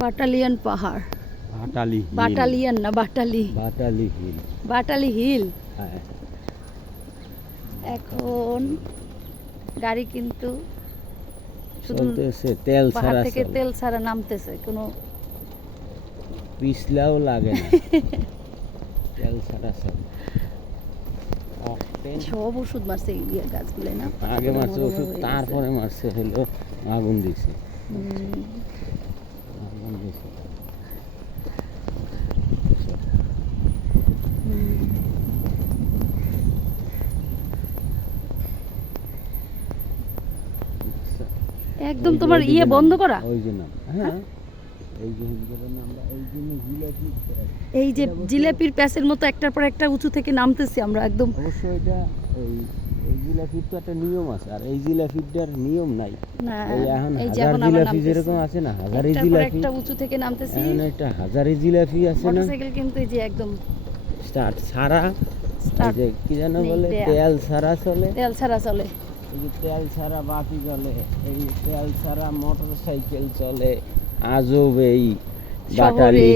বাটালিয়ান পাহাড়। বাটালি বাটালিয়ান না বাটালি। বাটালি হিল। বাটালি হিল। হ্যাঁ। এখন গাড়ি কিন্তু চলতেছে তেল ছাড়া থেকে তেল ছাড়া নামতেছে কোনো পিছলাও লাগে না। তেল ছাড়া সব ওষুধ মারছে ইয়ে গাছগুলো না? আগে মারছে ওষুধ তারপরে মারছে হলো আগুন দিছে হুম, আগুন দিছে হুম। একদম তোমার ইয়ে বন্ধ করা? ওই যে নাম হ্যাঁ? এই যে জন্য জিলেপির প্যাসের মতো একটার পর একটা উঁচু থেকে নামতেছি আমরা একদম। অবশ্য এটা এই এই জিলাপির তো একটা নিয়ম আছে আর এই জিলাপিটার নিয়ম নাই। না এই এখন জিলাপি যেরকম আছে না হাজারি জিলাপি একটা উঁচু থেকে নামতেছি। এখন একটা হাজারি জিলাপি আছে না। মোটরসাইকেল কিন্তু এই যে একদম স্টার্ট এই স্টার্ট যে কি যেন বলে তেল ছাড়া চলে। তেল ছাড়া চলে। এই তেল ছাড়া বাতি চলে এই তেল ছাড়া মোটর সাইকেল চলে। আজব এই বাটালি।